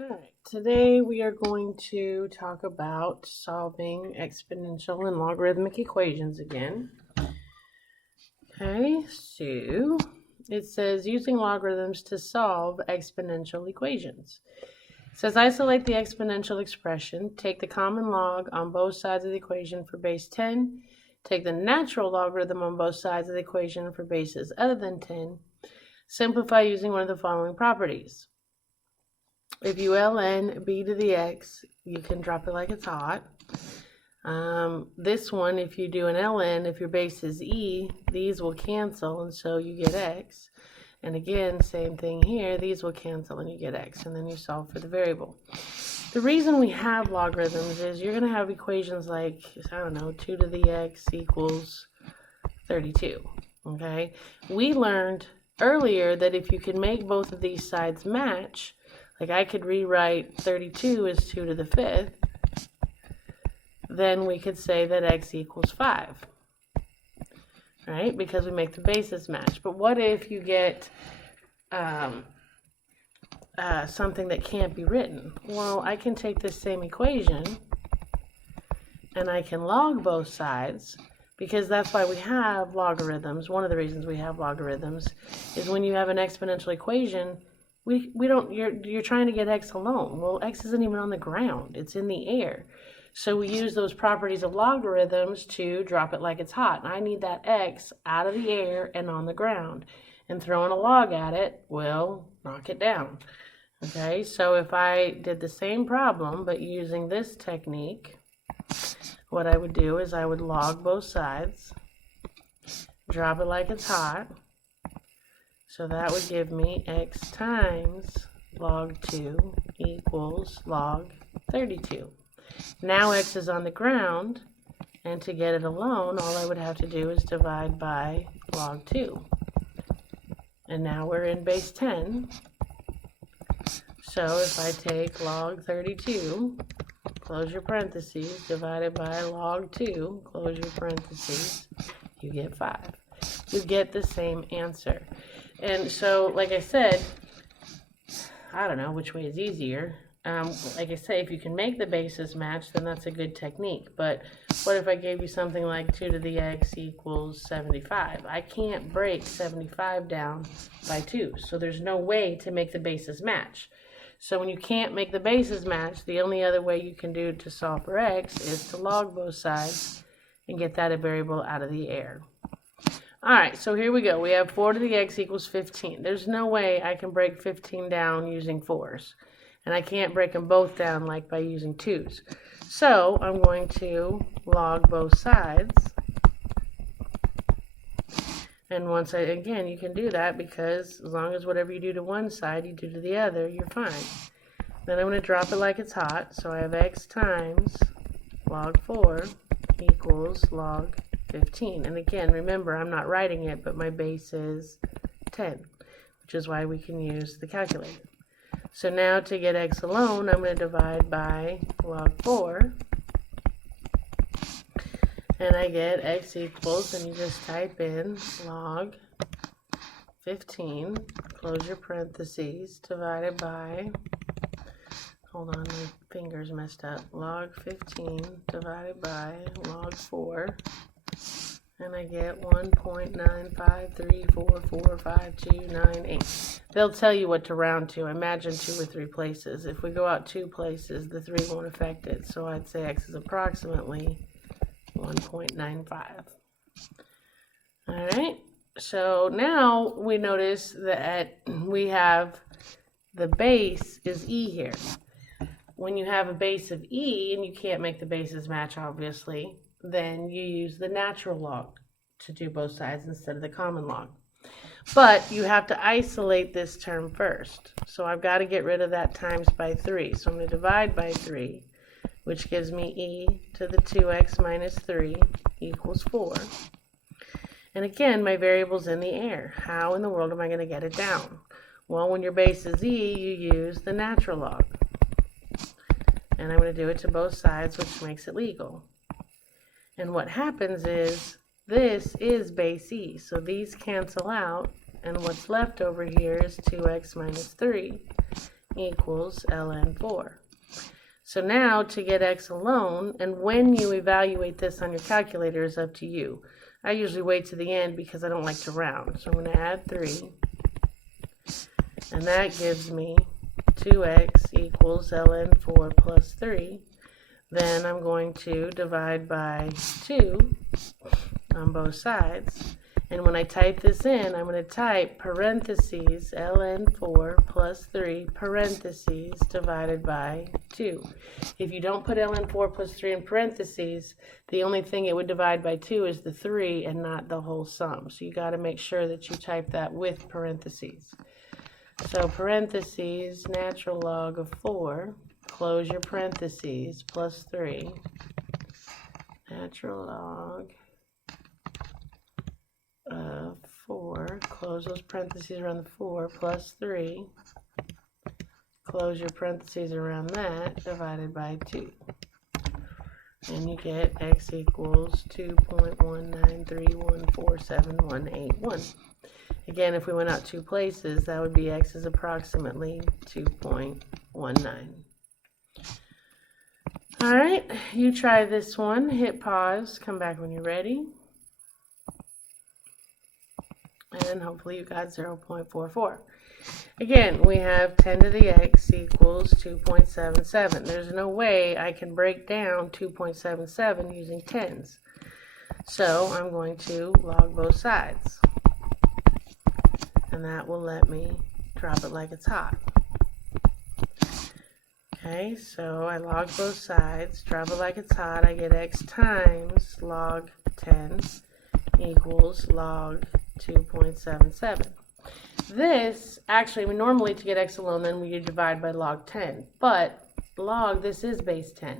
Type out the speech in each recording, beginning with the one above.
Alright, today we are going to talk about solving exponential and logarithmic equations again. Okay, so it says using logarithms to solve exponential equations. It says isolate the exponential expression, take the common log on both sides of the equation for base 10, take the natural logarithm on both sides of the equation for bases other than 10, simplify using one of the following properties. If you ln b to the x, you can drop it like it's hot. This one, if you do an ln, if your base is e, these will cancel, and so you get x. And again, same thing here, these will cancel and you get x, and then you solve for the variable. The reason we have logarithms is you're going to have equations like, I don't know, 2 to the x equals 32, okay? We learned earlier that if you can make both of these sides match, like I could rewrite 32 as 2 to the 5th, then we could say that x equals 5, right? Because we make the bases match. But what if you get something that can't be written? Well, I can take this same equation and I can log both sides, because that's why we have logarithms. One of the reasons we have logarithms is when you have an exponential equation, you're trying to get x alone. Well, x isn't even on the ground, it's in the air. So we use those properties of logarithms to drop it like it's hot. And I need that x out of the air and on the ground. And throwing a log at it will knock it down. Okay, so if I did the same problem but using this technique, what I would do is I would log both sides, drop it like it's hot. So that would give me x times log 2 equals log 32. Now x is on the ground, and to get it alone, all I would have to do is divide by log 2. And now we're in base 10. So if I take log 32, close your parentheses, divided by log 2, close your parentheses, you get 5. You get the same answer. And so, like I said, I don't know which way is easier. Like I say, if you can make the bases match, then that's a good technique. But what if I gave you something like 2 to the x equals 75? I can't break 75 down by 2, so there's no way to make the bases match. So when you can't make the bases match, the only other way you can do to solve for x is to log both sides and get that variable out of the air. Alright, so here we go. We have 4 to the x equals 15. There's no way I can break 15 down using 4s. And I can't break them both down like by using 2s. So I'm going to log both sides. And again, you can do that because as long as whatever you do to one side, you do to the other, you're fine. Then I'm going to drop it like it's hot. So I have x times log 4 equals log 15. And again, remember, I'm not writing it, but my base is 10, which is why we can use the calculator. So now to get x alone, I'm going to divide by log 4. And I get x equals, and you just type in log 15, close your parentheses, divided by, hold on, my finger's messed up, log 15 divided by log 4. And I get 1.953445298. They'll tell you what to round to. Imagine 2 or 3 places. If we go out 2 places, the 3 won't affect it. So I'd say x is approximately 1.95. Alright, so now we notice that we have the base is e here. When you have a base of e and you can't make the bases match, obviously, then you use the natural log to do both sides instead of the common log. But you have to isolate this term first. So I've got to get rid of that times by 3. So I'm going to divide by 3, which gives me e to the 2x minus 3 equals 4. And again, my variable's in the air. How in the world am I going to get it down? Well, when your base is e, you use the natural log. And I'm going to do it to both sides, which makes it legal. And what happens is, this is base e, so these cancel out, and what's left over here is 2x minus 3, equals ln4. So now to get x alone, and when you evaluate this on your calculator is up to you. I usually wait to the end because I don't like to round. So I'm going to add 3. And that gives me 2x equals ln4 plus 3. Then I'm going to divide by 2 on both sides. And when I type this in, I'm going to type parentheses ln4 plus 3 parentheses divided by 2. If you don't put ln4 plus 3 in parentheses, the only thing it would divide by 2 is the 3 and not the whole sum. So you got to make sure that you type that with parentheses. So parentheses natural log of 4, close your parentheses, plus 3, natural log of 4, close those parentheses around the 4, plus 3, close your parentheses around that, divided by 2. And you get x equals 2.193147181. Again, if we went out 2 places, that would be x is approximately 2.19. All right, you try this one, hit pause, come back when you're ready. And hopefully you got 0.44. Again, we have 10 to the x equals 2.77. There's no way I can break down 2.77 using tens. So I'm going to log both sides. And that will let me drop it like it's hot. Okay, so I log both sides, drop it like it's hot. I get x times log 10 equals log 2.77. This, actually, normally to get x alone, then we divide by log 10. But log, this is base 10.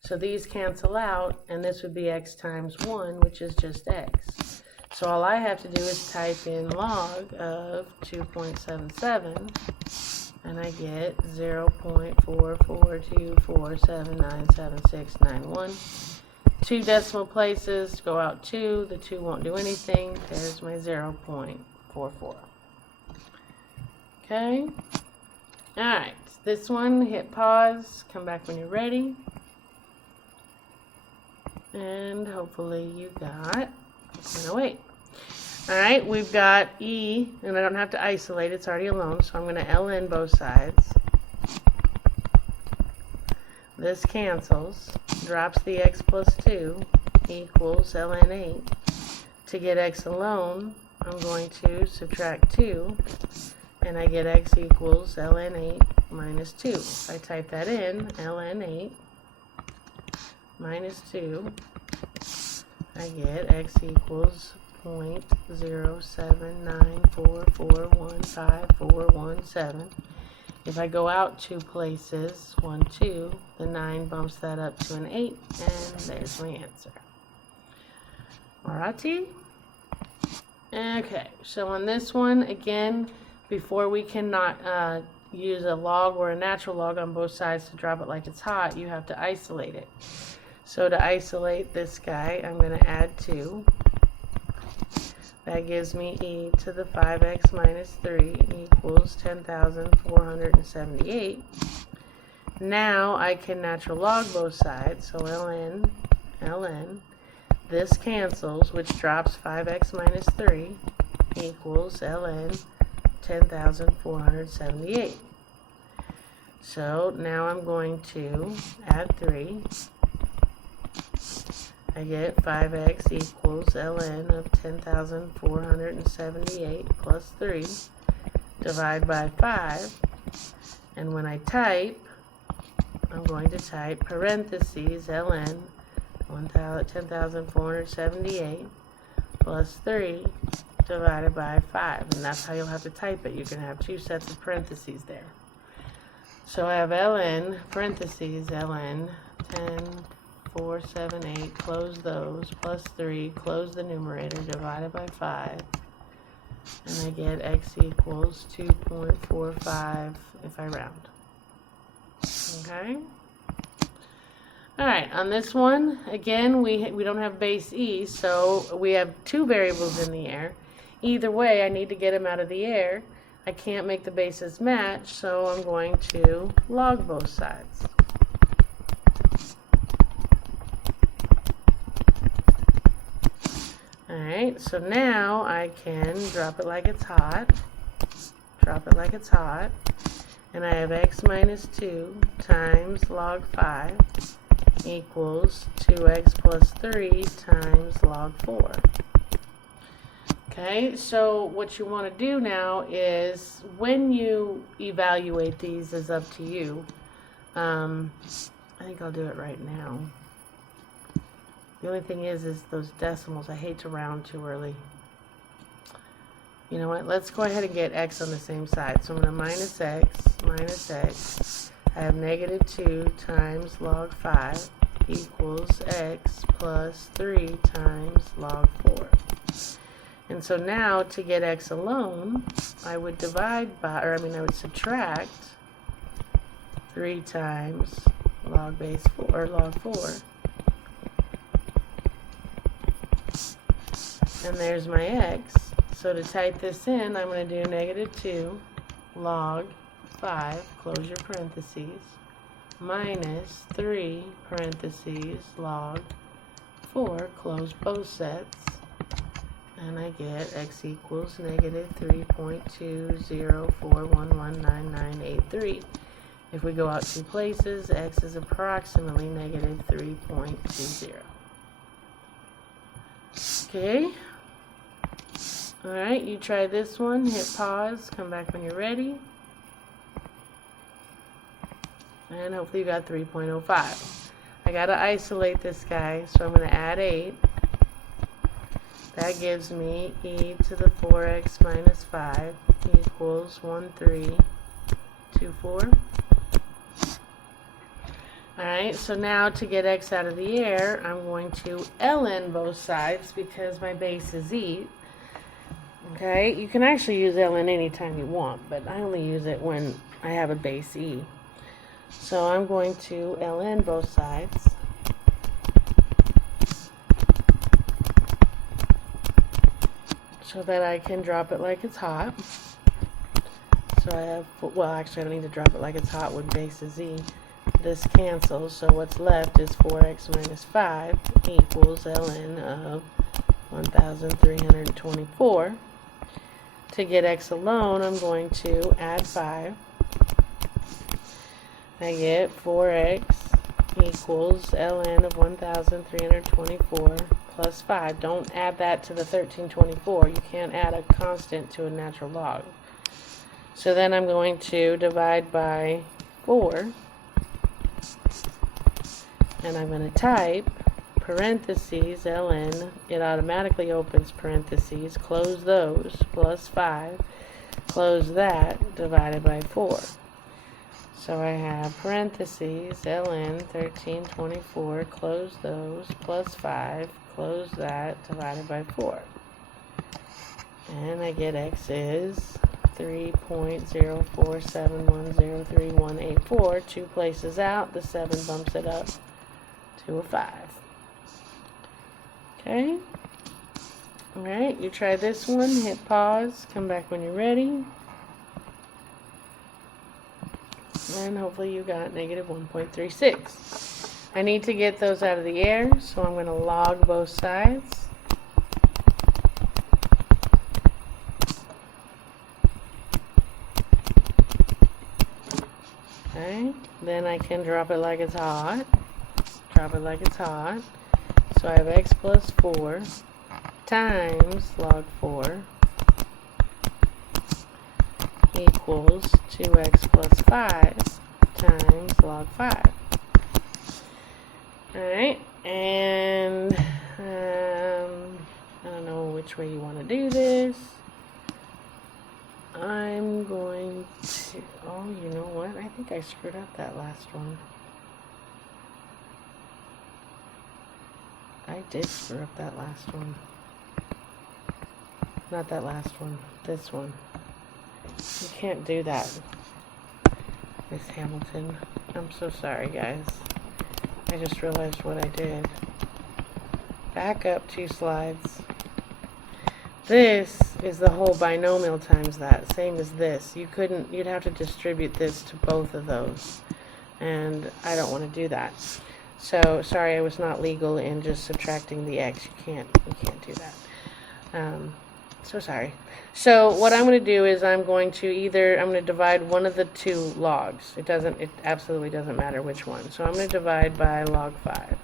So these cancel out, and this would be x times 1, which is just x. So all I have to do is type in log of 2.77, and I get 0.4424797691. 2 decimal places, go out 2, the 2 won't do anything, there's my 0.44. Okay, alright, this one, hit pause, come back when you're ready, and hopefully you got 108. Alright, we've got e, and I don't have to isolate, it's already alone, so I'm going to ln both sides. This cancels, drops the x plus 2 equals ln 8. To get x alone, I'm going to subtract 2, and I get x equals ln 8 minus 2. If I type that in, ln 8 minus 2, I get x equals 0.07944154117. If I go out 2 places, 1, 2, the 9 bumps that up to an 8, and there's my answer. Alrighty. Okay, so on this one, again, before we cannot use a log or a natural log on both sides to drop it like it's hot, you have to isolate it. So to isolate this guy, I'm going to add 2. That gives me e to the 5x minus 3 equals 10,478. Now I can natural log both sides, so ln, this cancels, which drops 5x minus 3 equals ln 10,478. So now I'm going to add 3. I get 5x equals ln of 10,478 plus 3, divide by 5, and when I type, I'm going to type parentheses ln 10,478 plus 3 divided by 5, and that's how you'll have to type it. You're going to have 2 sets of parentheses there. So I have ln, parentheses, ln 10,478, close those, plus 3, close the numerator, divided by 5, and I get x equals 2.45 if I round. Okay? Alright, on this one, again, we don't have base e, so we have 2 variables in the air. Either way, I need to get them out of the air. I can't make the bases match, so I'm going to log both sides. Alright, so now I can drop it like it's hot. Drop it like it's hot. And I have x minus 2 times log 5 equals 2x plus 3 times log 4. Okay, so what you want to do now is, when you evaluate these, is up to you. I think I'll do it right now. The only thing is those decimals. I hate to round too early. You know what? Let's go ahead and get x on the same side. So I'm going to minus x. I have negative 2 times log 5 equals x plus 3 times log 4. And so now, to get x alone, I would divide by, I would subtract 3 times log base 4, or log 4. And there's my x. So to type this in, I'm going to do negative 2 log 5, close your parentheses, minus 3 parentheses log 4, close both sets, and I get x equals negative 3.2041199983. If we go out 2 places, x is approximately negative 3.20. Okay. Alright, you try this one, hit pause, come back when you're ready. And hopefully you got 3.05. I gotta isolate this guy, so I'm gonna add 8. That gives me e to the 4x minus 5 equals 1324. Alright, so now to get x out of the air, I'm going to ln both sides because my base is e. Okay, you can actually use ln anytime you want, but I only use it when I have a base e. So I'm going to ln both sides. So that I can drop it like it's hot. So I have, well, actually I don't need to drop it like it's hot when base is e. This cancels, so what's left is 4x minus 5 equals ln of 1324. To get x alone, I'm going to add 5. I get 4x equals ln of 1324 plus 5. Don't add that to the 1324. You can't add a constant to a natural log. So then I'm going to divide by 4. And I'm going to type parentheses ln, it automatically opens parentheses, close those, plus 5, close that, divided by 4. So I have parentheses ln 1324, close those, plus 5, close that, divided by 4. And I get x is 3.0471038184. 2 places out, the 7 bumps it up to a 5. Okay. Alright, you try this one, hit pause, come back when you're ready. And hopefully you got negative 1.36. I need to get those out of the air, so I'm going to log both sides. Okay, then I can drop it like it's hot. Drop it like it's hot. So I have x plus 4 times log 4 equals 2x plus 5 times log 5. Alright, and I don't know which way you want to do this. I'm going to, oh, you know what? I think I screwed up that last one. I did screw up that last one. Not that last one. This one. You can't do that, Miss Hamilton. I'm so sorry, guys. I just realized what I did. Back up 2 slides. This is the whole binomial times that, same as this. You'd have to distribute this to both of those, and I don't want to do that. So sorry, I was not legal in just subtracting the x. You can't do that. So sorry. So what I'm going to do is I'm going to divide one of the two logs. It absolutely doesn't matter which one. So I'm going to divide by log 5.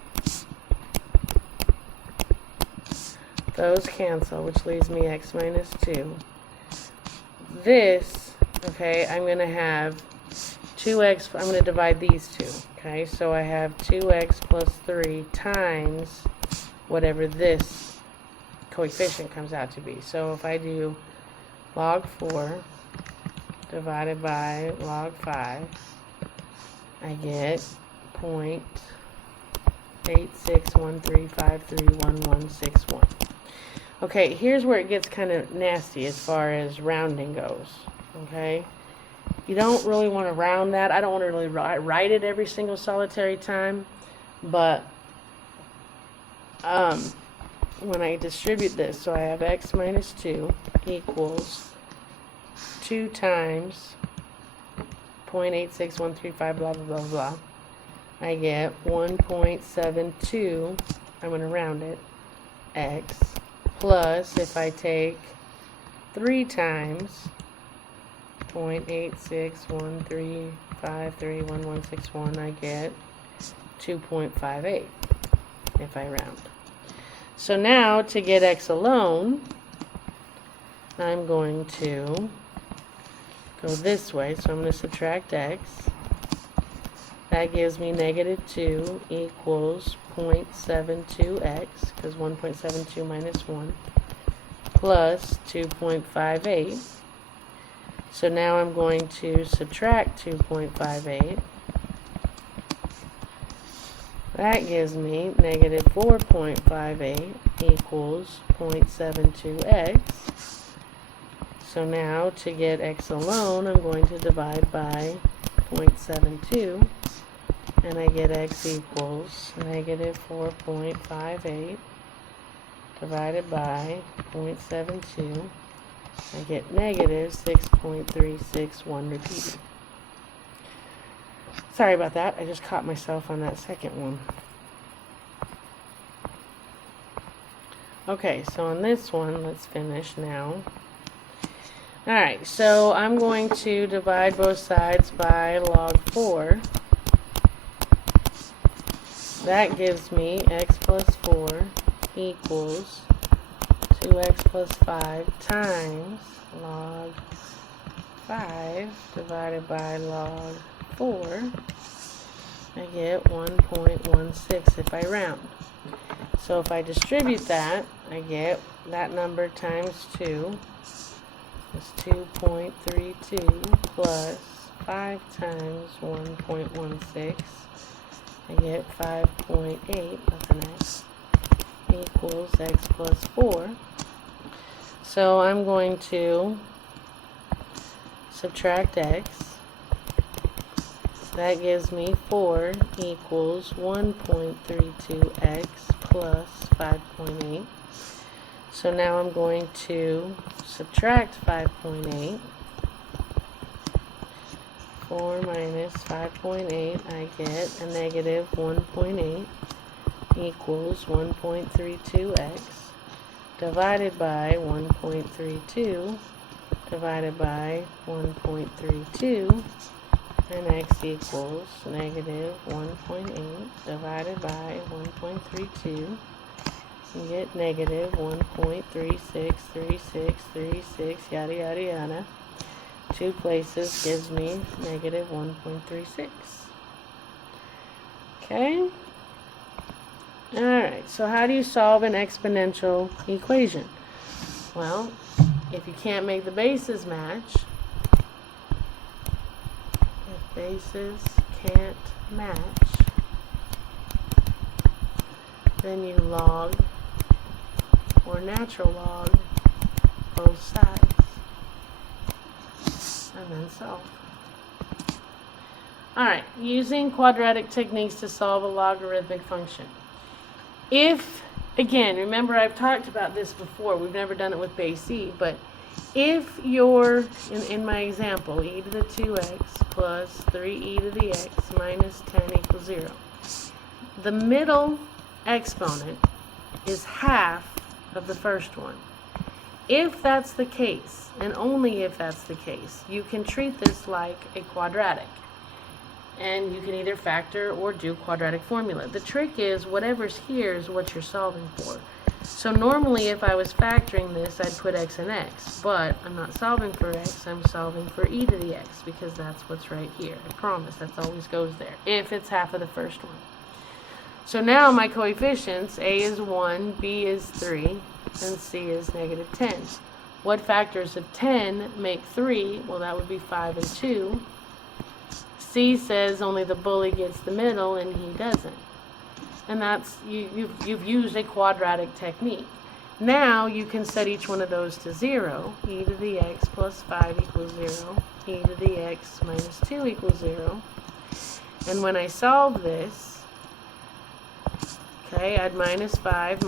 Those cancel, which leaves me x minus 2. This, okay, I'm going to have 2x, I'm going to divide these two, okay? So I have 2x plus 3 times whatever this coefficient comes out to be. So if I do log 4 divided by log 5, I get 0.8613531161. Okay, here's where it gets kind of nasty as far as rounding goes, okay? You don't really want to round that. I don't want to really write it every single solitary time, but when I distribute this, so I have x minus 2 equals 2 times 0.86135 blah, blah, blah, blah. I get 1.72, I'm going to round it, x, plus if I take 3 times 0.8613531161, I get 2.58 if I round. So now to get x alone, I'm going to go this way. So I'm going to subtract x. That gives me negative 2 equals 0.72x, because 1.72 minus 1, plus 2.58. So now I'm going to subtract 2.58. That gives me negative 4.58 equals 0.72x. So now to get x alone, I'm going to divide by 0.72. And I get x equals negative 4.58 divided by 0.72. I get negative 6.361 repeated. Sorry about that. I just caught myself on that second one. Okay, so on this one, let's finish now. Alright, so I'm going to divide both sides by log 4. That gives me x plus 4 equals 2x plus 5 times log 5 divided by log 4. I get 1.16 if I round. So if I distribute that, I get that number times 2 is 2.32 plus 5 times 1.16. I get 5.8, that's an x, equals x plus 4. So I'm going to subtract x. That gives me 4 equals 1.32x plus 5.8. So now I'm going to subtract 5.8. 4 minus 5.8, I get a negative 1.8 equals 1.32x divided by 1.32 divided by 1.32, and x equals negative 1.8 divided by 1.32. You get negative 1.363636, yada yada yada. 2 places gives me negative 1.36. Okay? Alright, so how do you solve an exponential equation? Well, if you can't make the bases match, if bases can't match, then you log or natural log both sides. And then solve. Alright, using quadratic techniques to solve a logarithmic function. If Again, remember I've talked about this before. We've never done it with base e, but if you're, in my example, e to the 2x plus 3e to the x minus 10 equals 0, the middle exponent is half of the first one. If that's the case, and only if that's the case, you can treat this like a quadratic. And you can either factor or do quadratic formula. The trick is whatever's here is what you're solving for. So normally if I was factoring this, I'd put x and x, but I'm not solving for x, I'm solving for e to the x because that's what's right here. I promise, that always goes there, if it's half of the first one. So now my coefficients, a is 1, b is 3, and c is negative 10. What factors of 10 make 3? Well, that would be 5 and 2. C says only the bully gets the middle and he doesn't. And that's, you've used a quadratic technique. Now you can set each one of those to 0. E to the x plus 5 equals 0. E to the x minus 2 equals 0. And when I solve this, okay, add minus 5,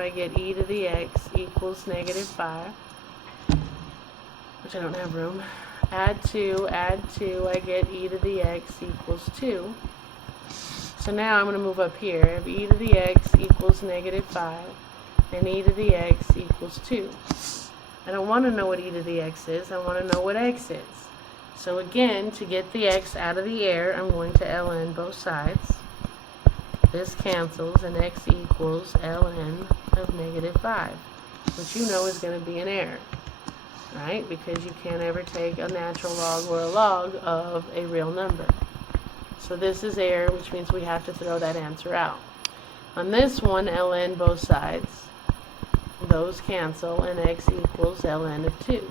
I get e to the x equals negative 5, which I don't have room. Add 2, I get e to the x equals 2. So now I'm going to move up here. I have e to the x equals negative 5, and e to the x equals 2. I don't want to know what e to the x is, I want to know what x is. So again, to get the x out of the air, I'm going to ln both sides. This cancels, and x equals ln of negative 5, which you know is going to be an error. Right? Because you can't ever take a natural log or a log of a real number. So this is error, which means we have to throw that answer out. On this one, ln both sides. Those cancel, and x equals ln of 2.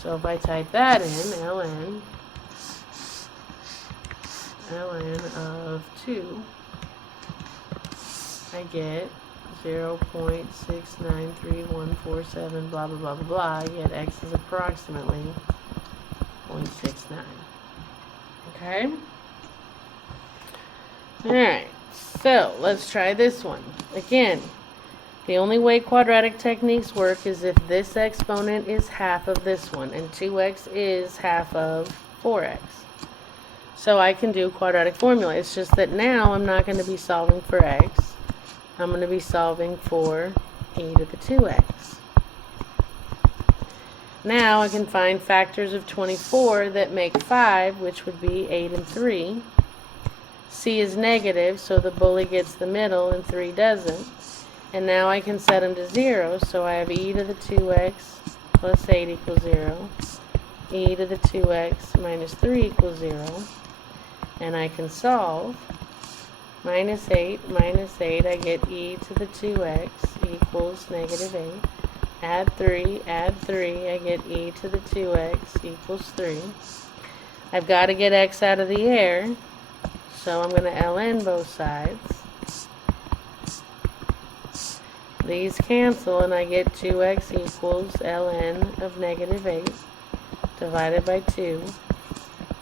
So if I type that in, ln of 2, I get 0.693147, blah, blah, blah, blah, blah, yet x is approximately 0.69. Okay? Alright, so let's try this one. Again, the only way quadratic techniques work is if this exponent is half of this one, and 2x is half of 4x. So I can do quadratic formula. It's just that now I'm not going to be solving for x. I'm going to be solving for e to the 2x. Now I can find factors of 24 that make 5, which would be 8 and 3. C is negative, so the bully gets the middle and 3 doesn't. And now I can set them to 0, so I have e to the 2x plus 8 equals 0. E to the 2x minus 3 equals 0. And I can solve. Minus 8, I get e to the 2x equals negative 8. Add 3, I get e to the 2x equals 3. I've got to get x out of the air, so I'm going to ln both sides. These cancel, and I get 2x equals ln of negative 8 divided by 2.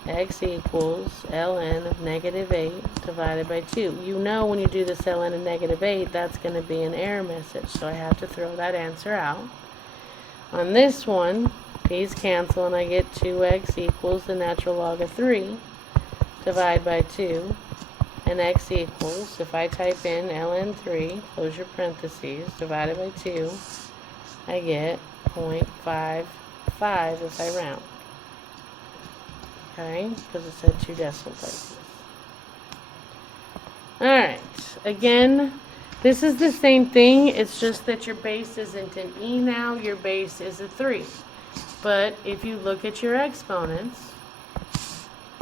X equals ln of negative 8 divided by 2. You know when you do this ln of negative 8, that's going to be an error message, so I have to throw that answer out. On this one, these cancel, and I get 2x equals the natural log of 3 divided by 2. And x equals, if I type in ln 3, close your parentheses, divided by 2, I get 0.55 if I round. Okay, because it said 2 decimal places. Alright, again, this is the same thing, it's just that your base isn't an e now, your base is a 3. But if you look at your exponents,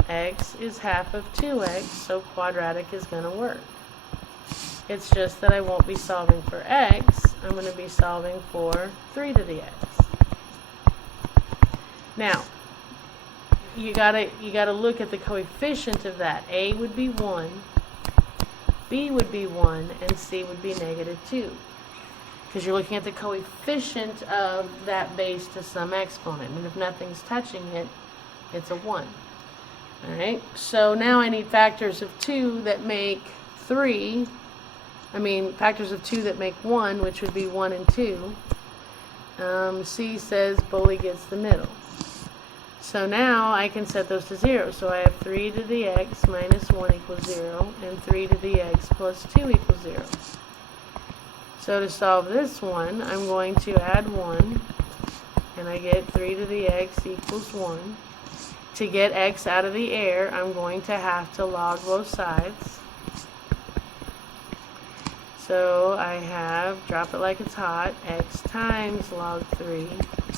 x is half of 2x, so quadratic is going to work. It's just that I won't be solving for x, I'm going to be solving for 3 to the x. Now, you gotta look at the coefficient of that. A would be 1, B would be 1, and C would be negative 2. Because you're looking at the coefficient of that base to some exponent. And if nothing's touching it, it's a 1. Alright, so now I need factors of 2 that make 3 factors of 2 that make 1, which would be 1 and 2. C says bully gets the middle. So now I can set those to 0. So I have 3 to the x minus 1 equals 0, and 3 to the x plus 2 equals 0. So to solve this one, I'm going to add 1, and I get 3 to the x equals 1. To get x out of the air, I'm going to have to log both sides. So I have, drop it like it's hot, x times log 3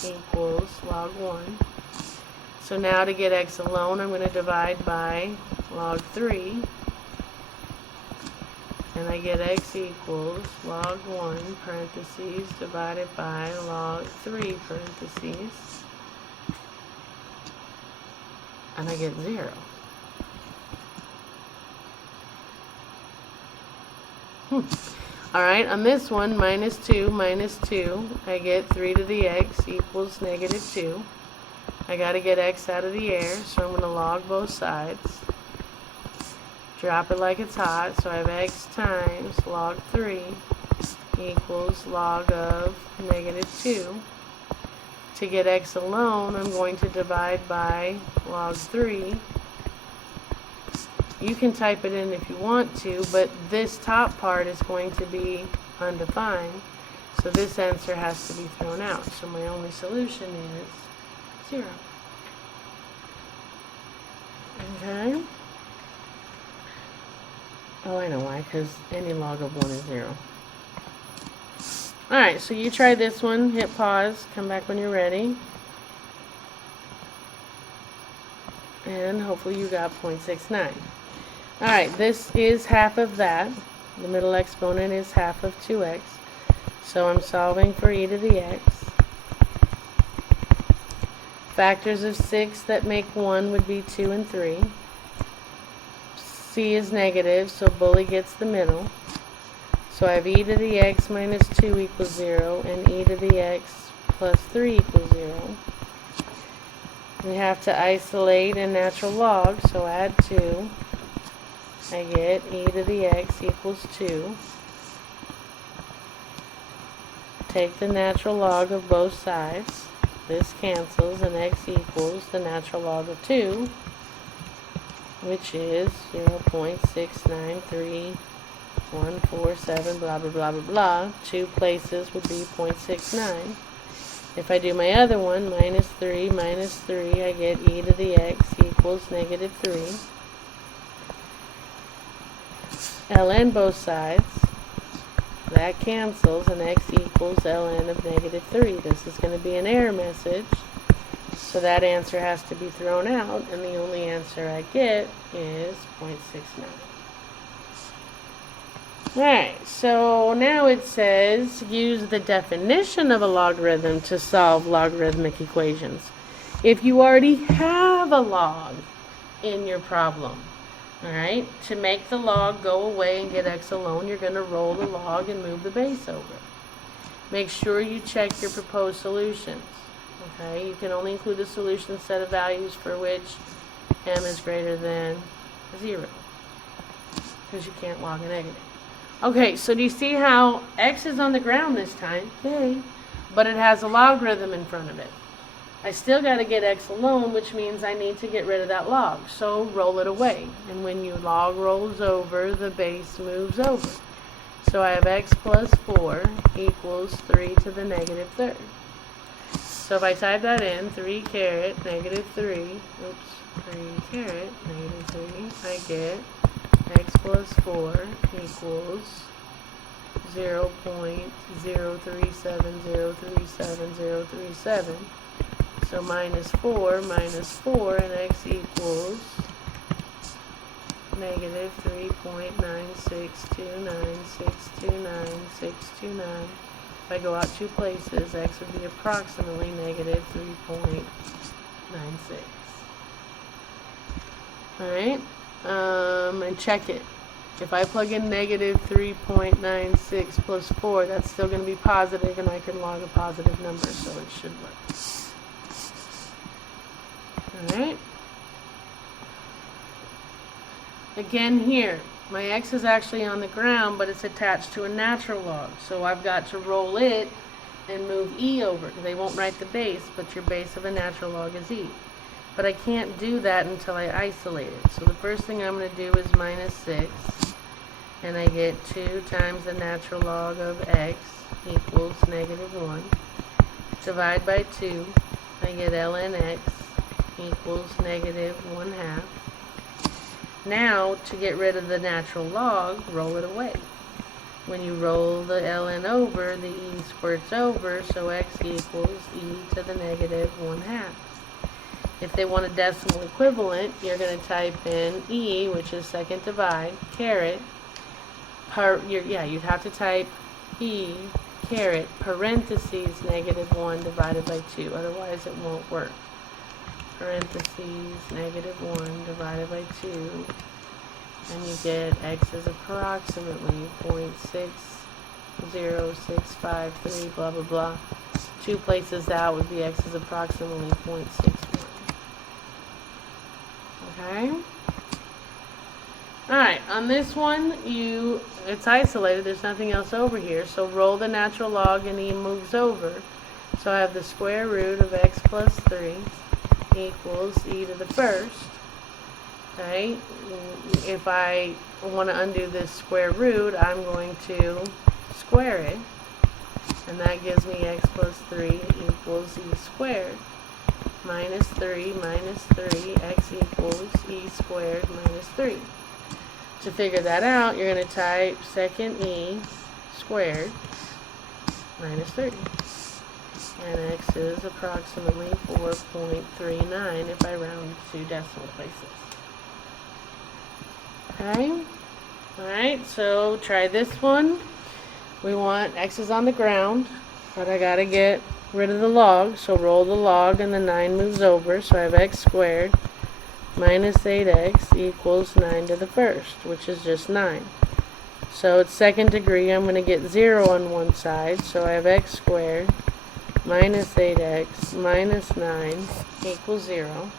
equals log 1. So now to get x alone, I'm going to divide by log 3. And I get x equals log 1 parentheses divided by log 3 parentheses. And I get 0. Alright, on this one, minus 2, I get 3 to the x equals negative 2. I got to get x out of the air, so I'm going to log both sides. Drop it like it's hot, so I have x times log 3 equals log of negative 2. To get x alone, I'm going to divide by log 3. You can type it in if you want to, but this top part is going to be undefined, so this answer has to be thrown out. So my only solution is 0. Okay. Oh, I know why, because any log of 1 is 0. Alright, so you try this one, hit pause, come back when you're ready. And hopefully you got 0.69. Alright, this is half of that. The middle exponent is half of 2x. So I'm solving for e to the x. Factors of 6 that make 1 would be 2 and 3. C is negative, so bully gets the middle. So I have e to the x minus 2 equals 0, and e to the x plus 3 equals 0. We have to isolate a natural log, so add 2. I get e to the x equals 2. Take the natural log of both sides. This cancels, and x equals the natural log of 2, which is 0.693147, blah, blah, blah, blah, blah. 2 places would be 0.69. If I do my other one, minus 3, I get e to the x equals negative 3. ln both sides. That cancels, and x equals ln of negative 3. This is going to be an error message, so that answer has to be thrown out, and the only answer I get is 0.69. Alright, so now it says use the definition of a logarithm to solve logarithmic equations. If you already have a log in your problem, alright, to make the log go away and get x alone, you're going to roll the log and move the base over. Make sure you check your proposed solutions. Okay, you can only include the solution set of values for which m is greater than 0, because you can't log a negative. Okay, so do you see how x is on the ground this time? Yay. But it has a logarithm in front of it. I still got to get x alone, which means I need to get rid of that log. So roll it away. And when your log rolls over, the base moves over. So I have x plus 4 equals 3 to the negative third. So if I type that in, 3 caret negative 3, 3 I get x plus 4 equals 0.037037037. So minus 4, and x equals negative 3.9629629. If I go out 2 places, x would be approximately negative 3.96. Alright, and check it. If I plug in negative 3.96 plus 4, that's still going to be positive, and I can log a positive number, so it should work. Alright. Again here, My x is actually on the ground, but it's attached to a natural log. So I've got to roll it and move e over. They won't write the base, but your base of a natural log is e. But I can't do that until I isolate it. So the first thing I'm going to do is minus 6. And I get 2 times the natural log of x equals negative 1. Divide by 2. I get ln x equals negative 1/2. Now, to get rid of the natural log, roll it away. When you roll the ln over, the e squirts over, so x equals e to the negative 1/2. If they want a decimal equivalent, you're going to type in e, which is second divide, caret, you'd have to type e, caret, parentheses, negative 1 divided by 2, otherwise it won't work. Parentheses, negative 1 divided by 2, and you get x is approximately 0.60653, blah blah blah. 2 places out would be x is approximately 0.61. Okay? Alright, on this one, it's isolated, there's nothing else over here, so roll the natural log and e moves over. So I have the square root of x plus 3 equals e to the first. Okay? If I want to undo this square root, I'm going to square it, and that gives me x plus 3 equals e squared. Minus 3 minus 3, x equals e squared minus 3. To figure that out, you're going to type second e squared minus 3. And x is approximately 4.39 if I round to decimal places. Okay? Alright, so try this one. We want x is on the ground, but I got to get rid of the log, so roll the log and the 9 moves over, so I have x squared minus 8x equals 9 to the first, which is just 9. So it's second degree, I'm going to get 0 on one side, so I have x squared minus 8x minus 9 equals 0.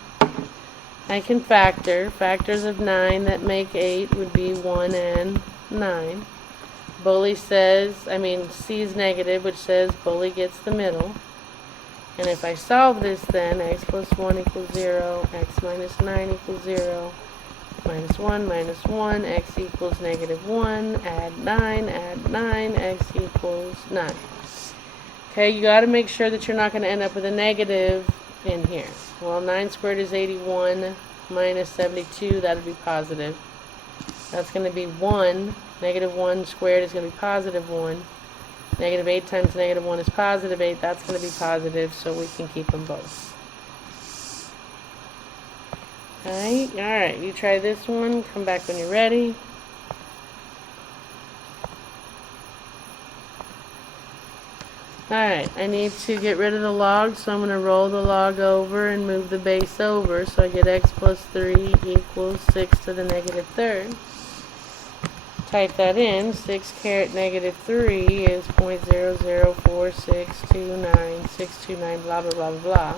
I can factor. Factors of 9 that make 8 would be 1 and 9. Bully says, C is negative, which says bully gets the middle. And if I solve this, then x plus 1 equals 0, x minus 9 equals 0, minus 1, x equals negative 1, add 9, x equals 9. Okay, you got to make sure that you're not going to end up with a negative in here. Well, 9 squared is 81, minus 72, that would be positive. That's going to be 1. Negative 1 squared is going to be positive 1. Negative 8 times negative 1 is positive 8. That's going to be positive, so we can keep them both. Okay, alright, you try this one. Come back when you're ready. Alright, I need to get rid of the log, so I'm going to roll the log over and move the base over, so I get x plus 3 equals 6 to the negative third. Type that in. 6 caret negative 3 is 0.004629629, blah blah blah blah.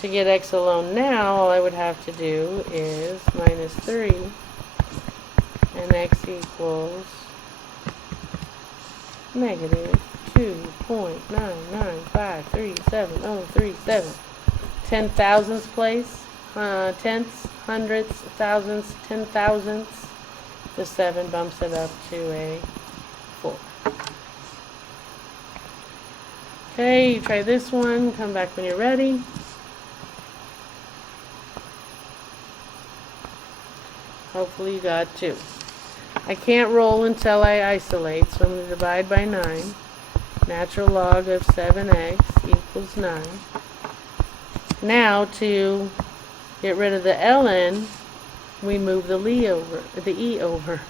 To get x alone now, all I would have to do is minus 3, and x equals negative 2.9953737. 10 thousandths place. Tenths, hundredths, thousandths, 10 thousandths. The 7 bumps it up to a 4. Okay, you try this one. Come back when you're ready. Hopefully you got 2. I can't roll until I isolate, so I'm going to divide by 9. Natural log of 7x equals 9. Now to get rid of the ln, we move the e over.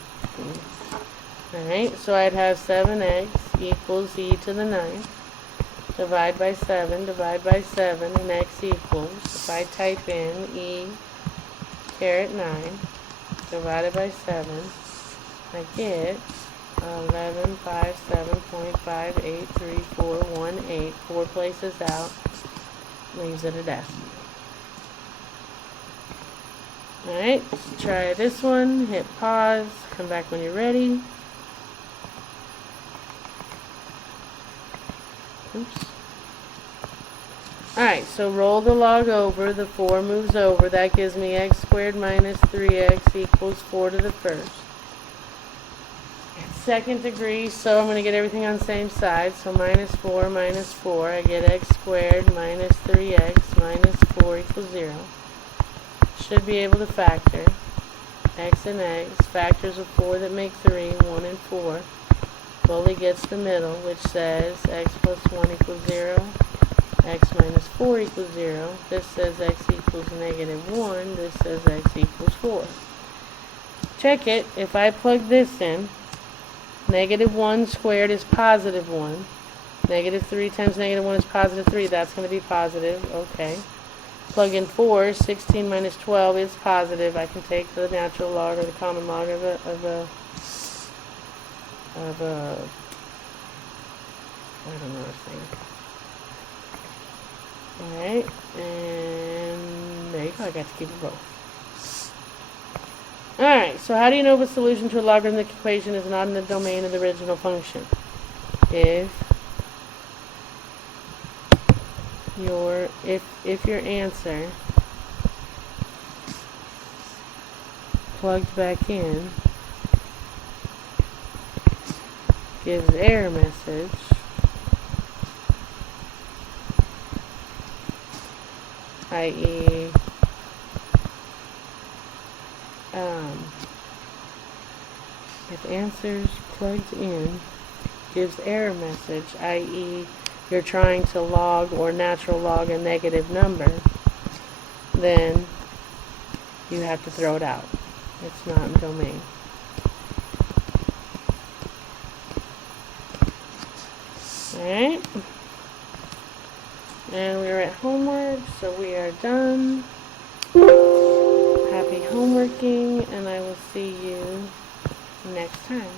Alright, so I'd have 7x equals e to the 9. Divide by 7, and x equals, if I type in e caret 9, divided by 7, I get 1157.583418. 4 places out, leaves it a decimal. Alright, let's try this one. Hit pause. Come back when you're ready. Oops. Alright, so roll the log over. The 4 moves over. That gives me x squared minus 3x equals 4 to the first. It's second degree, so I'm going to get everything on the same side. So minus 4 minus 4. I get x squared minus 3x minus 4 equals 0. Should be able to factor. X and x. Factors of 4 that make 3, 1 and 4. Fully gets the middle, which says x plus 1 equals 0. X minus 4 equals 0. This says x equals negative 1. This says x equals 4. Check it. If I plug this in, negative 1 squared is positive 1. Negative 3 times negative 1 is positive 3. That's going to be positive. Okay. Plug in 4. 16 minus 12 is positive. I can take the natural log or the common log of a I don't know this thing. Alright, and there you go, I got to keep it both. Alright, so how do you know if a solution to a logarithmic equation is not in the domain of the original function? If your answer plugged back in gives error message, i.e. if answers plugged in gives error message, i.e. you're trying to log or natural log a negative number, then you have to throw it out. It's not in domain. Alright. And we're at homework, so we are done. Happy homeworking, and I will see you next time.